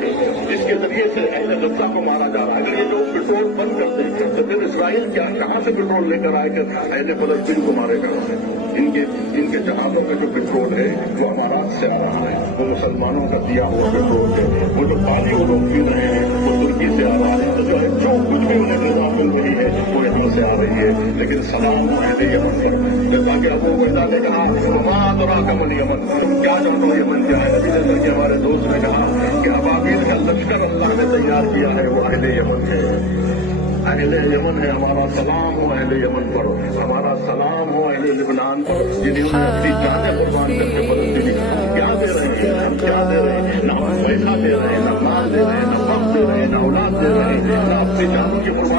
Petrol जिसके जरिए से अहले गजा को मारा जा रहा है। अगर ये लोग पेट्रोल बंद करते हैं तो फिर इसराइल क्या कहाँ से पेट्रोल लेकर आएगा अहले फलस्तीन को मारेगा? इनके जहाजों का जो पेट्रोल है वो अमारात से आ रहा है, वो मुसलमानों का दिया हुआ पेट्रोल है। वो जो पानी वो लोग पी रहे हैं वो तुर्की से आ रहा है। तो जो है जो कुछ भी उन्हें गजा मिल रही है वो यहाँ से आ रही है। लेकिन सलाम अहले यमन पर, जैसा कि अबू उबैदा ने कहा वमा कमल यमन, तुम क्या जानो यमन क्या है? नबी जैसा कि हमारे दोस्त ने कहा कि अबाबील का लश्कर अल्लाह ने तैयार किया है, वो अहले यमन है। अहले यमन है। हमारा सलाम हो अहले यमन पर, हमारा सलाम हो अहले लिबनान पर, जिन्होंने अपनी जानें कुर्बान करके फलस्तीनी क्या दे रहे हैं? हम क्या दे रहे हैं? ना हम पैसा दे रहे हैं, ना माल दे रहे हैं, ना वक्त दे रहे हैं, ना औलाद दे रहे हैं, ना अपनी जानों की कुर्बानी